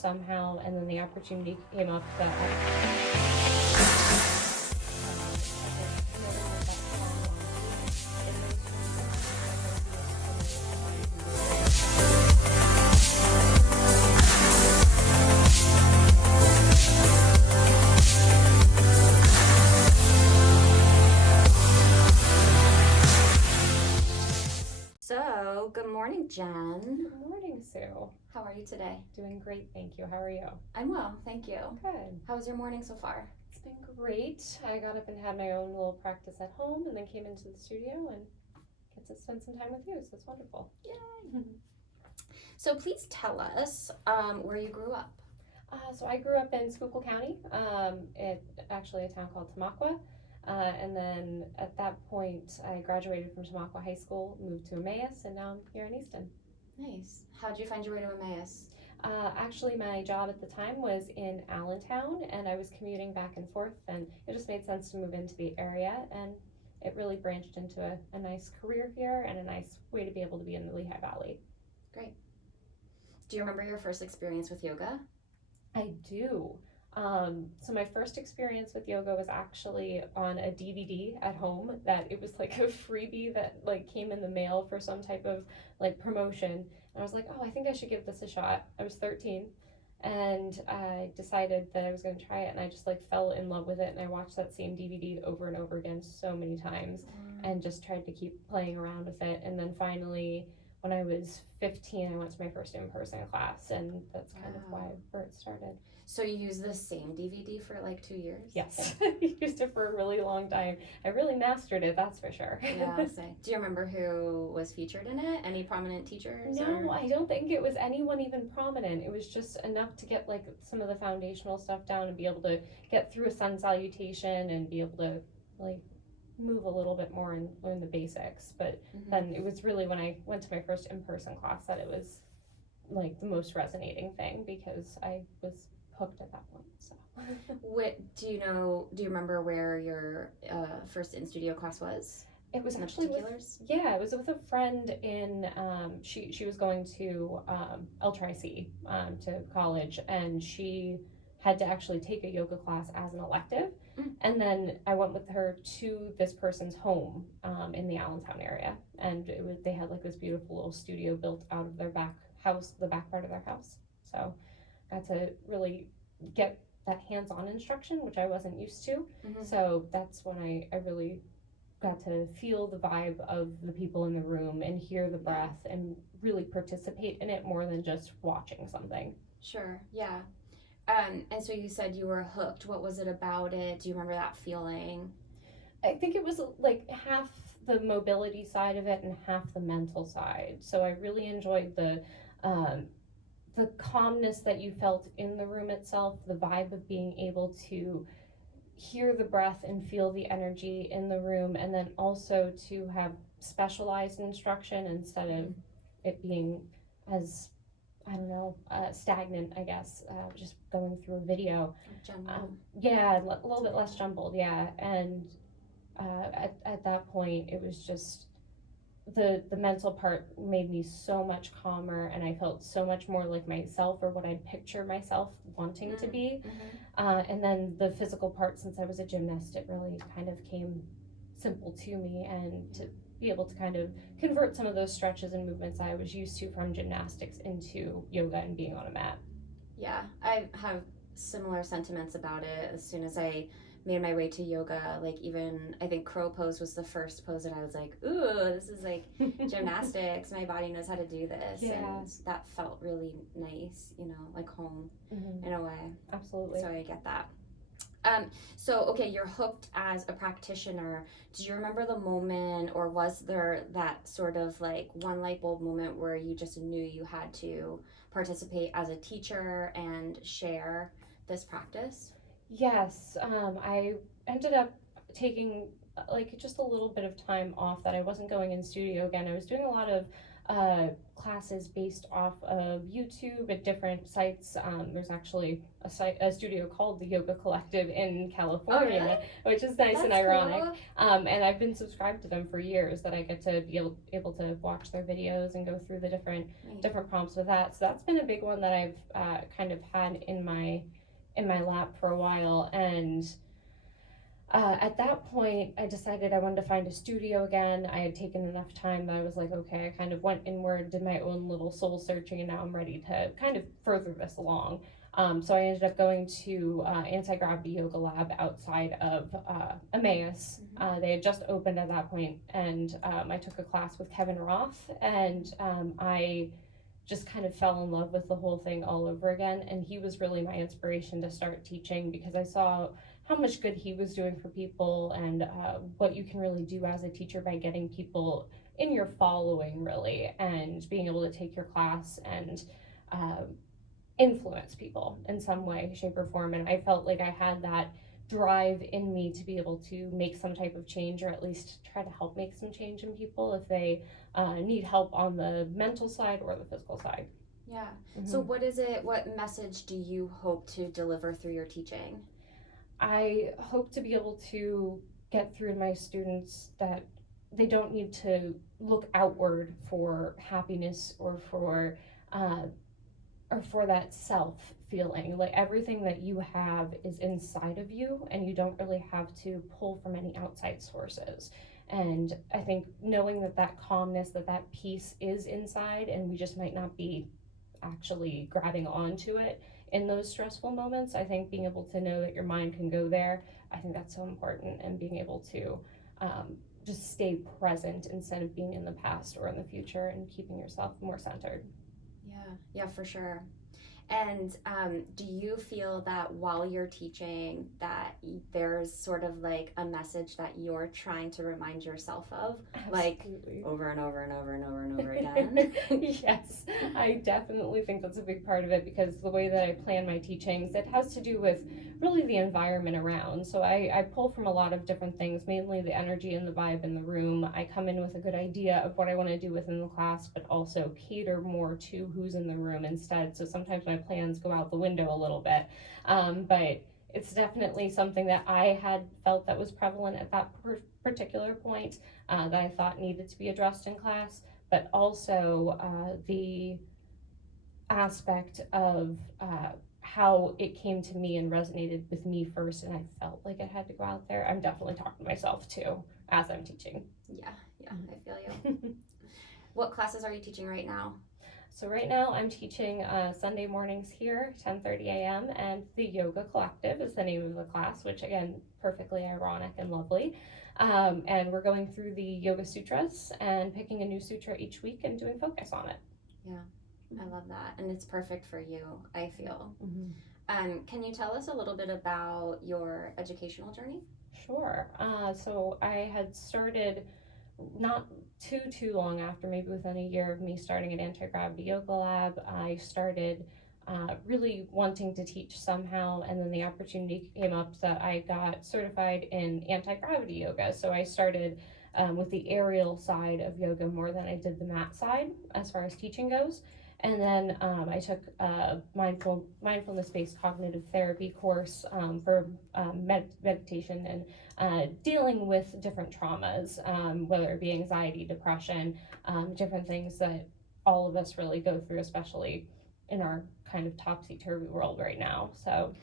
somehow, and then the opportunity came up that So, good morning, Jen. Good morning, Sue. How are you today? Doing great, thank you. How are you? I'm well, thank you. Good. How was your morning so far? It's been great. I got up and had my own little practice at home and then came into the studio and get to spend some time with you, so it's wonderful. Yay! So please tell us where you grew up. So I grew up in Schuylkill County, actually a town called Tamaqua. And then at that point, I graduated from Tamaqua High School, moved to Emmaus, and now I'm here in Easton. Nice. How'd you find your way to Emmaus? Actually, my job at the time was in Allentown, and I was commuting back and forth, and it just made sense to move into the area, and it really branched into a nice career here and a nice way to be able to be in the Lehigh Valley. Great. Do you remember your first experience with yoga? I do. So my first experience with yoga was actually on a DVD at home that it was like a freebie that like came in the mail for some type of like promotion. And I was like, oh, I think I should give this a shot. I was 13 and I decided that I was going to try it, and I just like fell in love with it, and I watched that same DVD over and over again so many times and just tried to keep playing around with it. And then finally, when I was 15, I went to my first in-person class, and that's kind of where it started. So you used the same DVD for like 2 years? Yes, I used it for a really long time. I really mastered it, that's for sure. Yeah, I'll say. Do you remember who was featured in it? Any prominent teachers? No, I don't think it was anyone even prominent. It was just enough to get like some of the foundational stuff down and be able to get through a sun salutation and be able to like move a little bit more and learn the basics. But then it was really when I went to my first in-person class that it was like the most resonating thing, because I was hooked at that point. So do you remember where your first in-studio class was? It was actually it was with a friend in she was going to LTRIC to college, and she had to actually take a yoga class as an elective. And then I went with her to this person's home in the Allentown area, and they had like this beautiful little studio built out of their back house, the back part of their house. So I got to really get that hands-on instruction, which I wasn't used to. So that's when I really got to feel the vibe of the people in the room and hear the breath and really participate in it more than just watching something. Sure, yeah. And so you said you were hooked. What was it about it? Do you remember that feeling? I think it was like half the mobility side of it and half the mental side. So I really enjoyed the calmness that you felt in the room itself, the vibe of being able to hear the breath and feel the energy in the room, and then also to have specialized instruction instead of it being as stagnant, I guess, just going through a video. A little bit less jumbled, and at that point it was just the mental part made me so much calmer, and I felt so much more like myself, or what I'd picture myself wanting to be. And then the physical part, since I was a gymnast, it really kind of came simple to me, and to be able to kind of convert some of those stretches and movements I was used to from gymnastics into yoga and being on a mat. Yeah, I have similar sentiments about it. As soon as I made my way to yoga, like even I think crow pose was the first pose, and I was like, ooh, this is like gymnastics. My body knows how to do this. And that felt really nice, like home in a way. Absolutely. So I get that. So okay, you're hooked as a practitioner. Do you remember the moment, or was there that sort of like one light bulb moment where you just knew you had to participate as a teacher and share this practice? Yes, I ended up taking like just a little bit of time off that I wasn't going in studio again. I was doing a lot of classes based off of YouTube at different sites. There's actually a studio called the Yoga Collective in California, which is nice and ironic. Cool. And I've been subscribed to them for years, that I get to be able to watch their videos and go through the different prompts with that. So that's been a big one that I've kind of had in my lap for a while. And at that point, I decided I wanted to find a studio again. I had taken enough time that I was like, okay, I kind of went inward, did my own little soul searching, and now I'm ready to kind of further this along. So I ended up going to Anti-Gravity Yoga Lab outside of Emmaus. They had just opened at that point, and I took a class with Kevin Roth, and I just kind of fell in love with the whole thing all over again. And he was really my inspiration to start teaching, because I saw how much good he was doing for people, and what you can really do as a teacher by getting people in your following, really, and being able to take your class and influence people in some way, shape, or form. And I felt like I had that drive in me to be able to make some type of change, or at least try to help make some change in people if they need help on the mental side or the physical side. Yeah. So what message do you hope to deliver through your teaching? I hope to be able to get through to my students that they don't need to look outward for happiness or for that self feeling. Like, everything that you have is inside of you, and you don't really have to pull from any outside sources. And I think knowing that calmness, that peace is inside, and we just might not be actually grabbing onto it in those stressful moments. I think being able to know that your mind can go there, I think that's so important, and being able to just stay present instead of being in the past or in the future, and keeping yourself more centered. Yeah, for sure. And do you feel that while you're teaching that there's sort of like a message that you're trying to remind yourself of? Absolutely. Like over and over and over and over and over again? Yes, I definitely think that's a big part of it, because the way that I plan my teachings, it has to do with really the environment around. So I pull from a lot of different things, mainly the energy and the vibe in the room. I come in with a good idea of what I want to do within the class, but also cater more to who's in the room instead. So sometimes my plans go out the window a little bit, but it's definitely something that I had felt that was prevalent at that particular point, that I thought needed to be addressed in class, but also the aspect of how it came to me and resonated with me first, and I felt like it had to go out there. I'm definitely talking to myself too as I'm teaching. Yeah, I feel you. What classes are you teaching right now? So right now I'm teaching Sunday mornings here, 10:30 a.m. and the Yoga Collective is the name of the class, which again, perfectly ironic and lovely. And we're going through the Yoga Sutras and picking a new sutra each week and doing focus on it. Yeah, I love that. And it's perfect for you, I feel. Can you tell us a little bit about your educational journey? Sure. So I had started not too long after, maybe within a year of me starting at Anti-Gravity Yoga Lab. I started really wanting to teach somehow, and then the opportunity came up that I got certified in anti-gravity yoga. So I started with the aerial side of yoga more than I did the mat side as far as teaching goes. And then I took a mindfulness-based cognitive therapy course for meditation and dealing with different traumas, whether it be anxiety, depression, different things that all of us really go through, especially in our kind of topsy-turvy world right now. So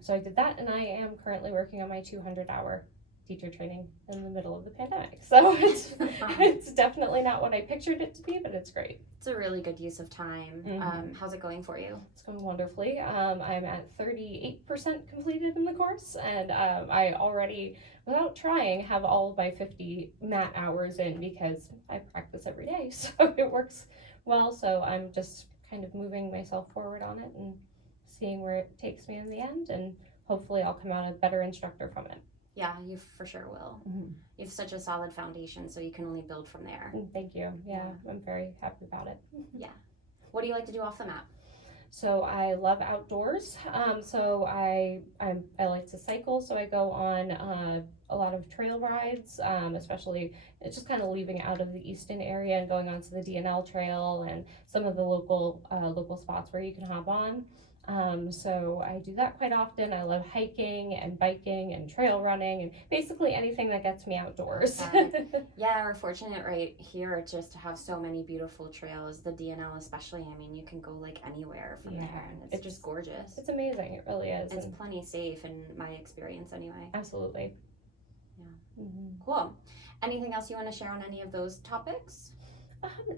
so I did that, and I am currently working on my 200-hour teacher training in the middle of the pandemic. So it's definitely not what I pictured it to be, but it's great. It's a really good use of time. How's it going for you? It's going wonderfully. I'm at 38% completed in the course, and I already, without trying, have all of my 50 mat hours in, because I practice every day, so it works well. So I'm just kind of moving myself forward on it and seeing where it takes me in the end, and hopefully I'll come out a better instructor from it. Yeah, you for sure will. You have such a solid foundation, so you can only build from there. Thank you. Yeah, I'm very happy about it. Yeah. What do you like to do off the mat? So I love outdoors. So I like to cycle. So I go on a lot of trail rides, especially it's just kind of leaving out of the Easton area and going onto the DNL trail and some of the local spots where you can hop on. So I do that quite often. I love hiking and biking and trail running and basically anything that gets me outdoors. Yeah, we're fortunate right here just to have so many beautiful trails. The DNL especially, I mean, you can go like anywhere from there, and it's just gorgeous. It's amazing, it really is. It's plenty safe in my experience anyway. Absolutely. Yeah. Cool. Anything else you want to share on any of those topics?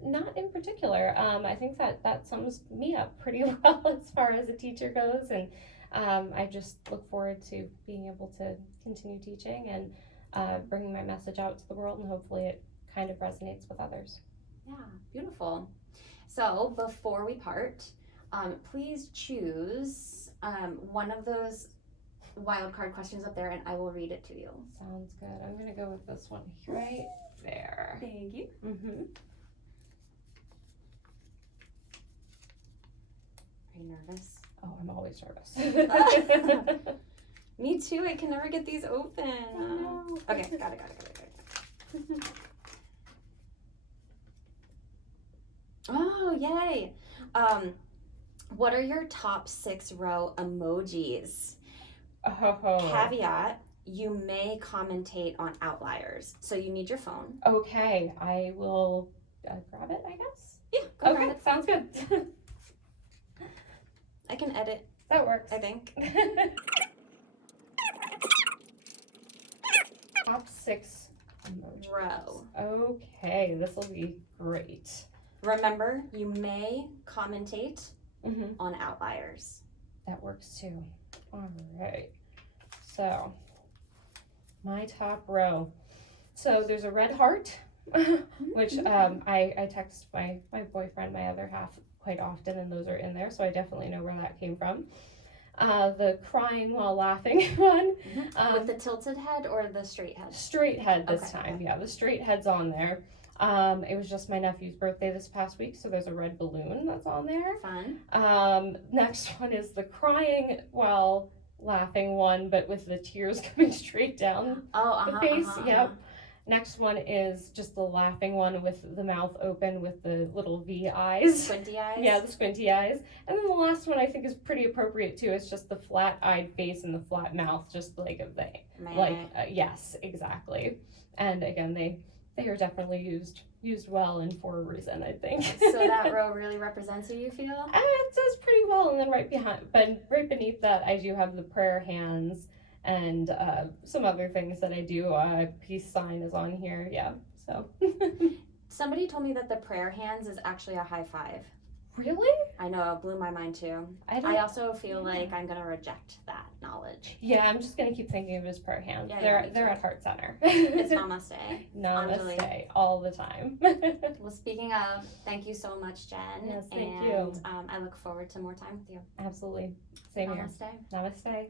Not in particular. I think that sums me up pretty well as far as a teacher goes, and I just look forward to being able to continue teaching and bringing my message out to the world, and hopefully it kind of resonates with others. Yeah, beautiful. So before we part, please choose one of those wildcard questions up there, and I will read it to you. Sounds good. I'm gonna go with this one right there. Thank you. Are you nervous? Oh, I'm always nervous. Me too. I can never get these open. No. Okay, got it. Oh, yay. What are your top 6 row emojis? Oh. Caveat, you may commentate on outliers. So you need your phone. Okay, I will grab it, I guess. Yeah, go Okay, ahead. sounds good. I can edit, That works. I think. Top 6 emojis. Row. Okay, this will be great. Remember, you may commentate Mm-hmm. on outliers. That works too. All right. So, my top row. So there's a red heart, which I text my boyfriend, my other half, quite often, and those are in there, so I definitely know where that came from. The crying while laughing one. With the tilted head or the straight head? Straight head this Okay. time. Yeah, the straight head's on there. It was just my nephew's birthday this past week, so there's a red balloon that's on there. Fun. Next one is the crying while laughing one, but with the tears coming straight down the face. Yep. Next one is just the laughing one with the mouth open with the little V eyes. Squinty eyes? Yeah, the squinty eyes. And then the last one I think is pretty appropriate too. It's just the flat-eyed face and the flat mouth, just like a they. Yes, exactly. And again, they are definitely used well and for a reason, I think. So that row really represents who you feel? It does pretty well, and then right beneath that, I do have the prayer hands and some other things that I do. Peace sign is on here, yeah. So. Somebody told me that the prayer hands is actually a high five. Really? I know, it blew my mind too. I also feel like I'm gonna reject that knowledge. Yeah, I'm just gonna keep thinking of his prayer hands. Yeah, they're at Heart Center. It's namaste. Namaste Anjali. all the time. Well, speaking of, thank you so much, Jen. Yes, thank and, you. I look forward to more time with you. Absolutely. Same here. Namaste. Namaste.